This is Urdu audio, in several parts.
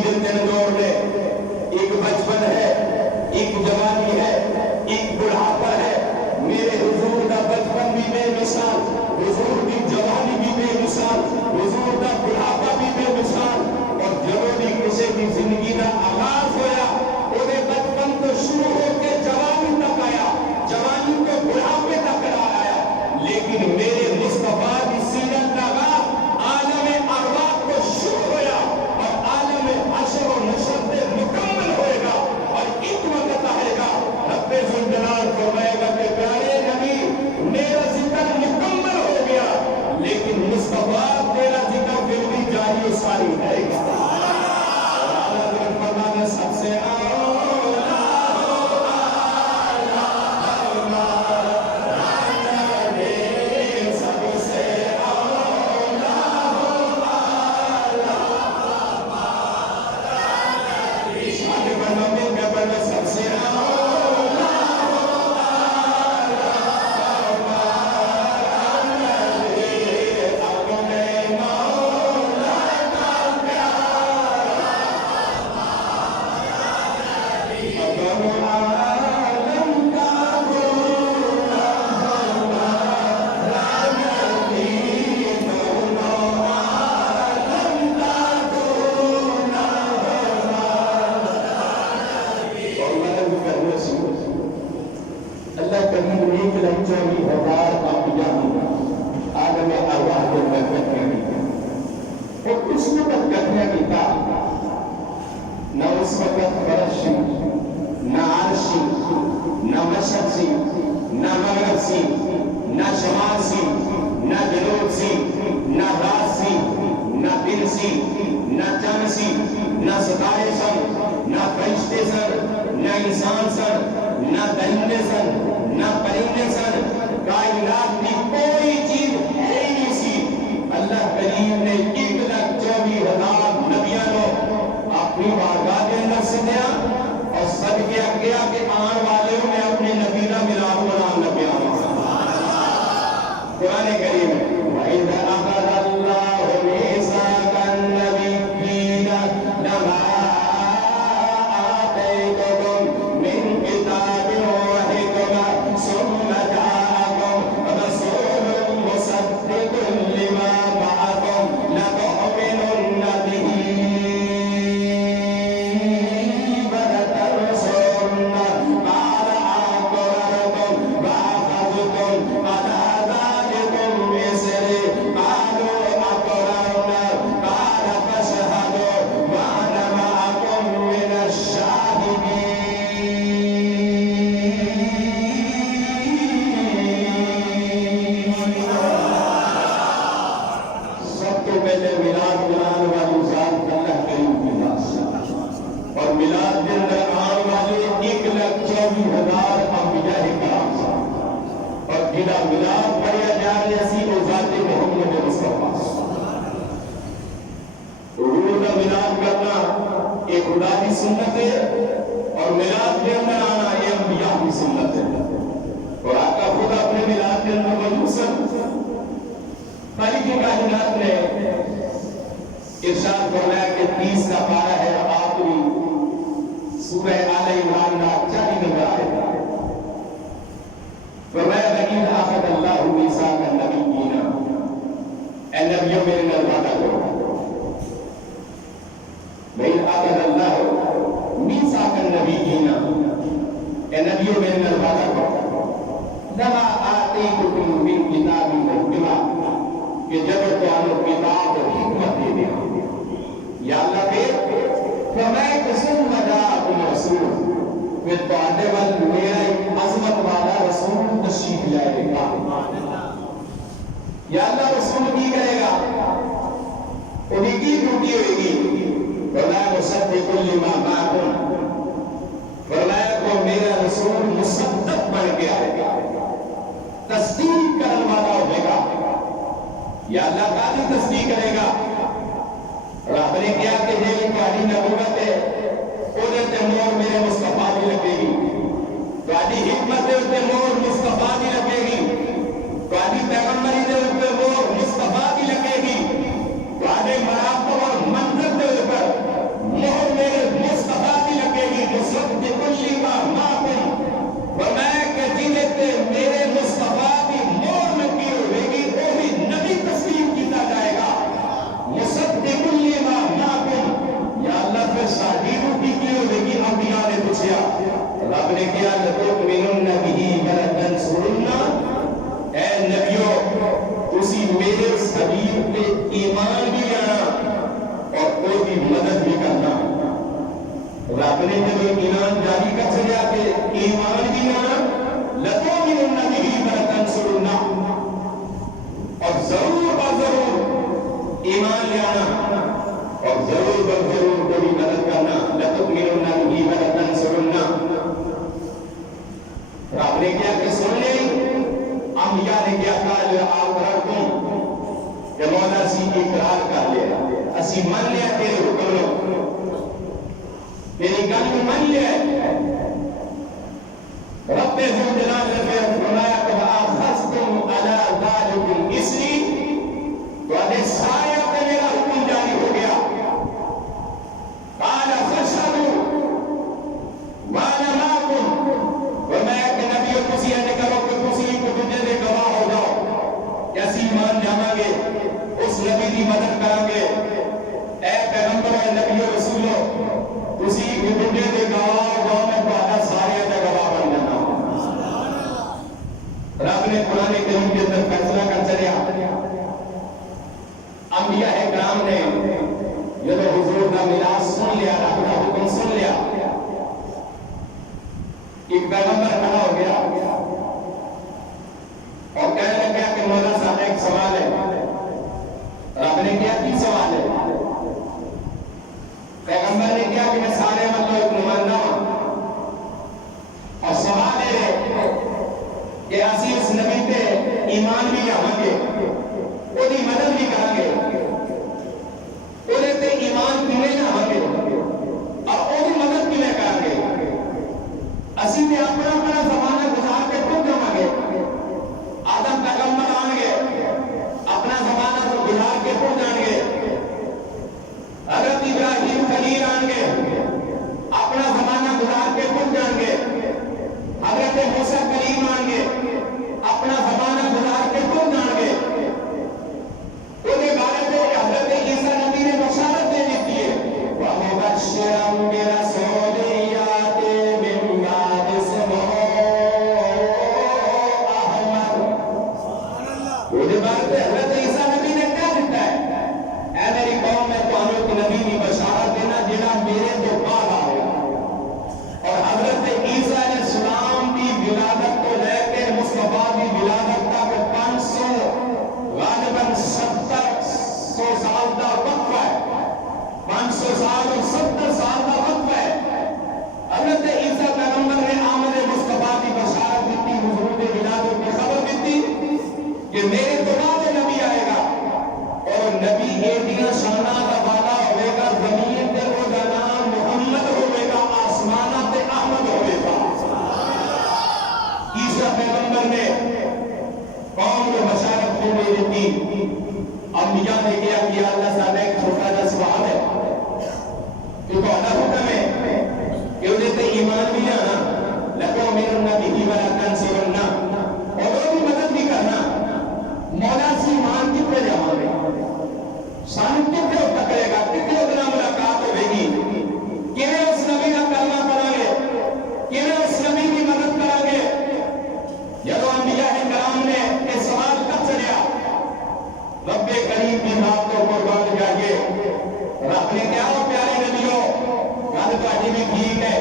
زندگی دے تین دور نے، ایک بچپن ہے، ایک جوانی ہے، ایک بڑھاپا ہے۔ میرے حضور دا بچپن بھی بے مثال، حضور دی جوانی بھی بے مثال، حضور دا بڑھاپا بھی بے مثال، اور جدوں بھی کسی کی زندگی دا آغاز ہویا وہ بچپن تو شروع ہو کے جوانی تک آیا، جوانی کو بڑھاپے تک آیا، لیکن میرے مصطفیٰ کی سیرت کا آغاز عالم ارواح کو شروع ہویا اور عالم حشر و نشر میں مکمل ہوئے گا، اور ایک وقت آئے گا رب ذوالجلال فرمائے گا کہ پیارے نبی میرا ذکر مکمل ہو گیا، لیکن مصطفیٰ تیرا ذکر پھر بھی جاری و ساری رہے گا۔ سب سے مراقب اور منظر دے اوپر ایمان بھی لانا اور کوئی بھی مدد بھی کرنا. رب نے جب ایمان جاری کر چلیا کہ ایمان بھی لانا لَتُؤْمِنُنَّ بِهِ وَلَتَنْصُرُنَّهُ، اور ضرور اور ضرور ایمان لے آنا اور ضرور بر ضرور کوئی مدد کرنا. لَتُؤْمِنُنَّ بِهِ وَلَتَنْصُرُنَّهُ. رب نے کیا کہ سن لے، انبیاء نے کیا کہا اقررتم کہ مولا سی اقرار کر لیا، اسی من لیا تیرے حکم لو، تیری گل من لیا. رب ذوالجلال نے فرمایا کہ اخذتم علی ذلکم اسری، تو سارے پہ میرا حکم جاری ہو گیا. قال فاشهدوا وانا معكم، فرمایا کہ نبیوں تسی یہ کرو کہ تسی ایک دوسرے دے گواہ ہو جاؤ کہ اسی مان جاواں گے، اس نبی دی مدد کریں گے. اے پیغمبر اے نبیوں رسولو تسی ایک دوسرے دے گواہ ہو جاؤ، میں تہاڈا سارے دے گواہ بن جانا. رب نے قرآن کریم کے اندر فیصلہ کر چلیا. انبیاء کرام نے جب حضور کا میراث سن لیا، رب کا حکم سن لیا، ایک پیغمبر کھڑا ہو گیا اور کہنے لگا کہ مولا صاحب ایک سوال ہے. رب نے کیا کی سوال ہے؟ پیغمبر نے کیا کہ میں سارے مطلب ایک نمائندہ ہوں، اور سوال ہے کہ اسی اس نبی تے ایمان بھی لاواں گے، وہ دی مدد بھی کریں گے، وہ تے ایمان کیویں لاواں گے اور وہ دی مدد کیویں کریں گے. اسی تے اپنا اپنا زمانہ گزار کے ٹوٹ جاواں گے. آدم پیغمبر آن گے اپنا زمانہ کو گزار کے ٹوٹ جان گے. حضرت ابراہیم خلیل آن گے اپنا زمانہ گزار کے ٹوٹ جان گے. حضرت موسیٰ کلیم آن گے اپنا زمانہ گزار کے ٹوٹ جان گے. انہیں بارے میں حضرت عیسیٰ نبی نے بشارت دے دیتی ہے وَمُبَشِّرًا بِرَسُولٍ يَأْتِي مِن بَعْدِ اسْمُهُ أَحْمَدُ. انہیں بارے میں حضرت عیسیٰ نبی نے کہا دیتا ہے اے میری قوم میں تو ہمیں کو نبی کی بشارت دینا جنہا میرے تو بعد آئے. اور حضرت عیسیٰ علیہ السلام کی ولادت کو لے کے مصطفیٰ کی ولادت تک 500 غالباً 700 سال کا وقفہ ہے. 500 سال اور 70 سال کا وقفہ ہے. حضرت عیسیٰ پیغمبر نے آمد مصطفیٰ کی بشارت دیتی، حضور کی ولادت کی خبر دیتی کہ میرے تو بعد نبی آئے گا اور نبی ایڈیاں شانہ کا والا ہوئے گا، زمین تے وہ دا نام محمد ہوئے گا، آسمانہ تے احمد ہوئے گا. عیسیٰ پیغمبر نے قوم کو بشارت کو دے دیتی. انبیاء نے کیا کہ اللہ صاحب ایک چھوٹا جا سوال ہے کہ تہاڈا حکم ہے کہ انہیں تے ایمان بھی لانا لَتُؤْمِنُنَّ بِهِ وَلَتَنْصُرُنَّهُ، اور وہ بھی مدد بھی کرنا. مولا سی ایمان کتنے جاواں گے، سانو کتنے اتنا کرے گا، کتنے اتنا ملاقات ہوئے گی، کیویں اس نبی کا کلمہ پڑھیں گے، کیویں اس نبی کی مدد کریں گے. جب انبیاء کرام نے یہ سوال کر چلیا رب کریم کی ذات کو قربان جائیے. رب نے کیا ہو پیارے نبیوں گل تہاڈی بھی ٹھیک ہے،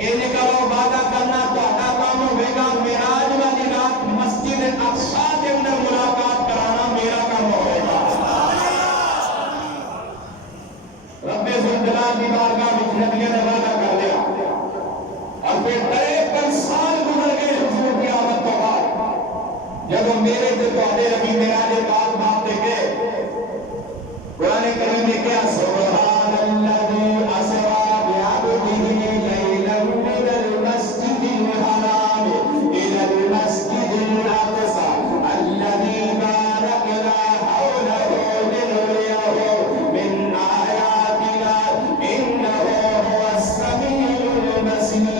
انہیں کرو وعدہ کرنا تہاڈا کام ہوئے گا، معراج والی رات مسجد اقصی کے اندر ملاقات کرانا میرا کام ہوئے گا. رب ذوالجلال کی بارگاہ میں نبی نے وعدہ کر لیا اور پھر 53 سال گزر گئے حضور کی آمد کے بعد. جب میرے تے تہاڈے نبی معراج پاک باپ دے گئے، قرآن کریم نے کیا سبحان الذی اسری بعبدہ لیلا من المسجد الحرام الی المسجد الاقصی الذی بارکنا حولہ لنریہ من آیاتنا انہ هو السمیع البصیر.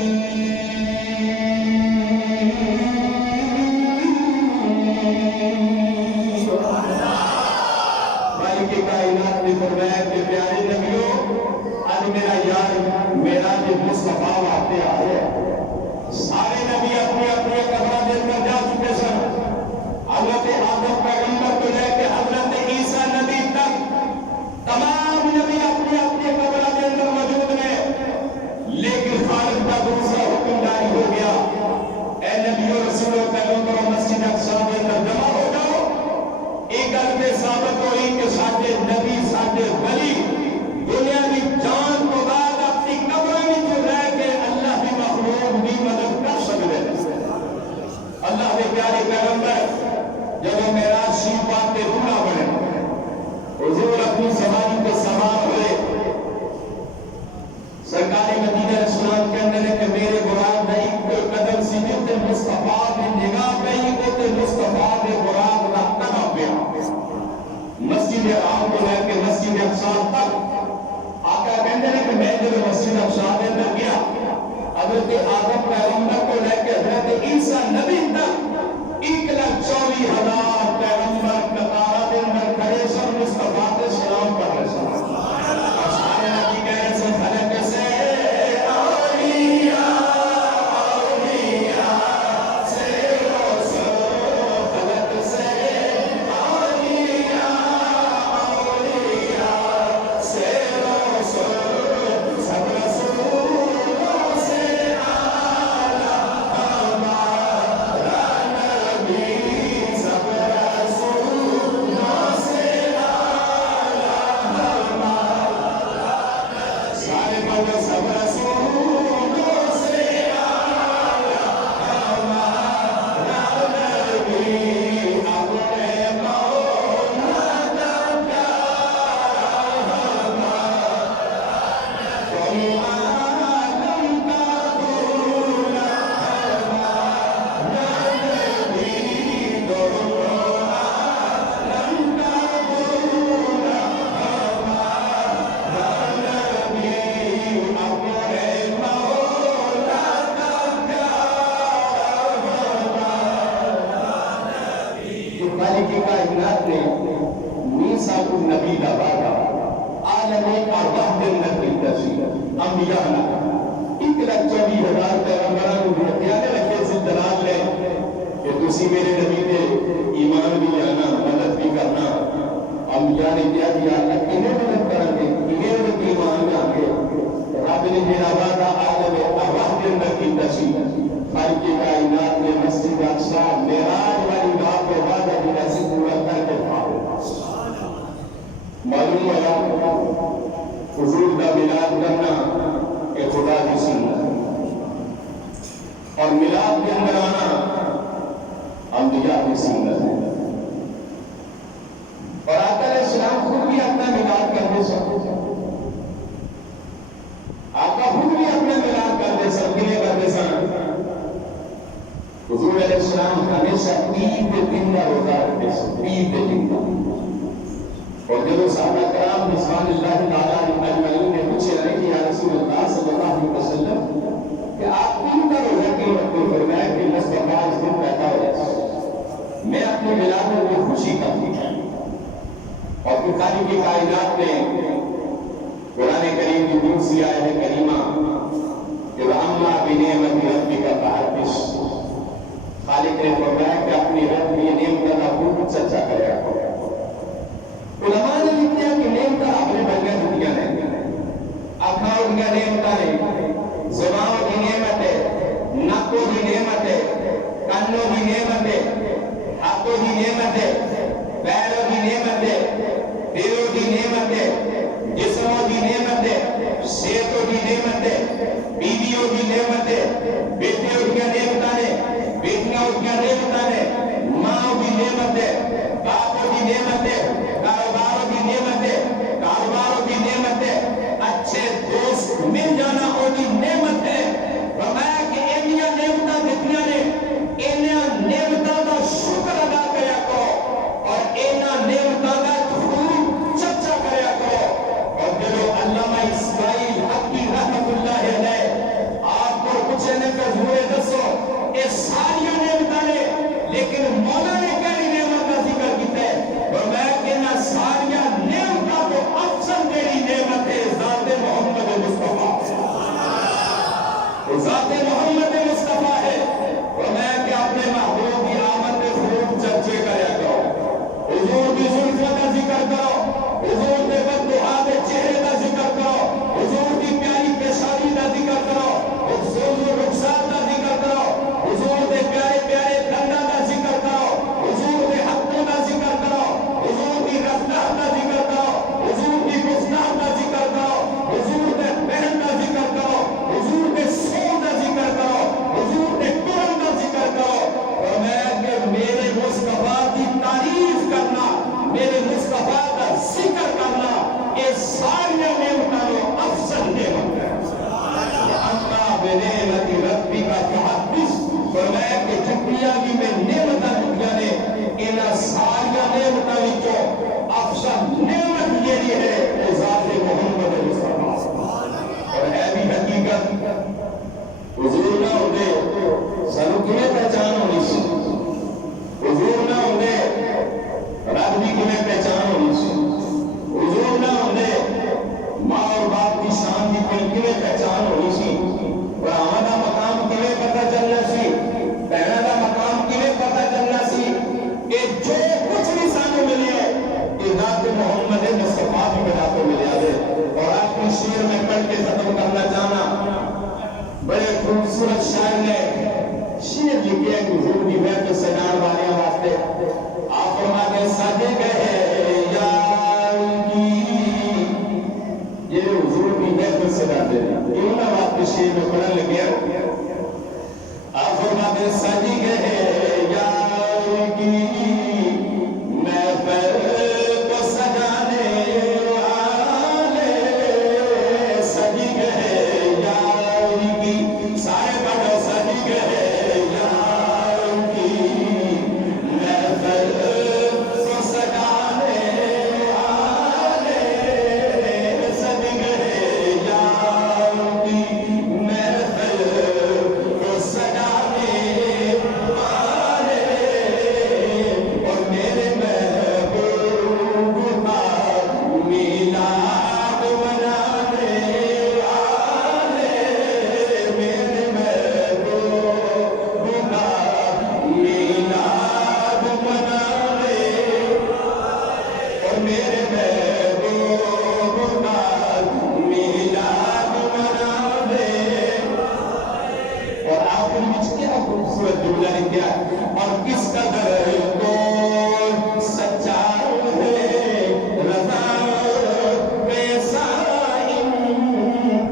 کائنات نے فرمایا کہ پیارے نبیوں آج میرا یار میرا جو مصطفیٰ آتے آئے سارے نبی اپنے اپنے قبرہ دل کر جا چکے سن. حضرت آدم پیغمبر کو لے کے حضرت عیسیٰ نبی تشریف پاتے دلہا بنے حضور اپنی سواری پہ سوار ہوئے سرکار مدینہ اسلام کے اندر ہے کہ میرے براد نہیں قدم سیدھے مصطفیٰ نے نگاہ پہ ہی ہوتے مصطفیٰ نے براد نہ قدم پہ مسجد حرام کو لے کے مسجد اقصی تک آقا کہتے ہیں کہ میں جب مسجد اقصی میں اندر گیا حضرت آدم پیغمبر کو لے کے حضرت عیسیٰ نبی تک 1,24,000 پیغمبر قطارہ دن میں کھڑے سب مصطفیٰ کے سلام پڑھ رہے سن اشعار نبی کہہ رہے سن خلق سے اور میلاد کے اندر آنا انبیاء کی سنت ہے اور آقا علیہ السلام خود بھی اپنا میلاد کرتے سب آقا خود بھی اپنا میلاد کرتے سب کے لیے کرتے سب حضور علیہ السلام ہمیشہ عید دن کا روزہ رکھتے سب عید دن کا اور جب صحابہ کرام رضوان اللہ تعالیٰ اجمعین نے پوچھے رہے کہ یا رسول اللہ صلی اللہ علیہ وسلم کہ آپ دن کا روزہ کیوں رکھتے ہو؟ فرمایا کہ مصطفیٰ اس دن پیدا ہو جاتا ہے میں اپنے میلاد میں وہ خوشی کرتی ہوں اور پھر خالی کی کائنات نے قرآن کریم کی دوسری آیت کریمہ کہ وَأَمَّا بِنِعْمَةِ رَبِّكَ فَحَدِّثْ خالق نے فرمایا کہ اپنی رب کی نعمت کا خوب چرچا کرے آپ علماء نے لکھا کہ نعمت اپنے بندے دنیا نے آنکھوں کی نعمت ہے زبانوں کی نعمت ہے ناکوں کی نعمت ہے کانوں کی نعمت ہے ہاتھوں کی نعمت ہے پیروں کی نعمت ہے دلوں کی نعمت ہے جسموں کی نعمت ہے صحتوں کی نعمت ہے بیویوں کی نعمت ہے بیٹیوں کی نعمت ہے بیٹیاں کی نعمت ہے ماں کی نعمت ہے باپوں کی نعمت ہے کاروباروں کی نعمت ہے کاروباروں کی نعمت ہے اچھے دوست مل جانا ان کی نعمت ہے فرمایا کہ انہاں نعمتاں دتیاں نے انہاں نعمتاں دا شکر ادا کریا کرو اور انہاں نعمتاں دا خوب چرچا کریا کرو خوبصورت شاعر نے شعر لکھے ہیں حضور کی محفل سجانے والے واسطے. آپ فرماتے ہیں سجے گئے یار کی، یہ حضور کی محفل سجاتے ہیں. انہوں نے بات کے شعر میں پڑھنے لگے ہیں. آپ فرماتے ہیں سجی گئے یار کی محفل کو سجانے والے، سجی گئے یار کی، سارے بڑھو سجی گئے یار کی محفل کو سجانے والے، سجی گئے یار کی محفل کو سجانے والے، اور میرے محبوب کا میلاد منانے والے، میرے محبوب کا میلاد منانے والے، اور میرے محبوب کا میلاد منانے. اور آخر میں کیا خوبصورت جملہ لکھا ہے، اور کس قدر کو سچا ہے رضا کیسا،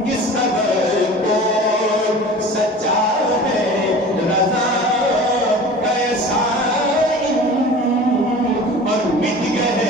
کس قدر کو سچا ہے رضا کیسا، اور مٹ گئے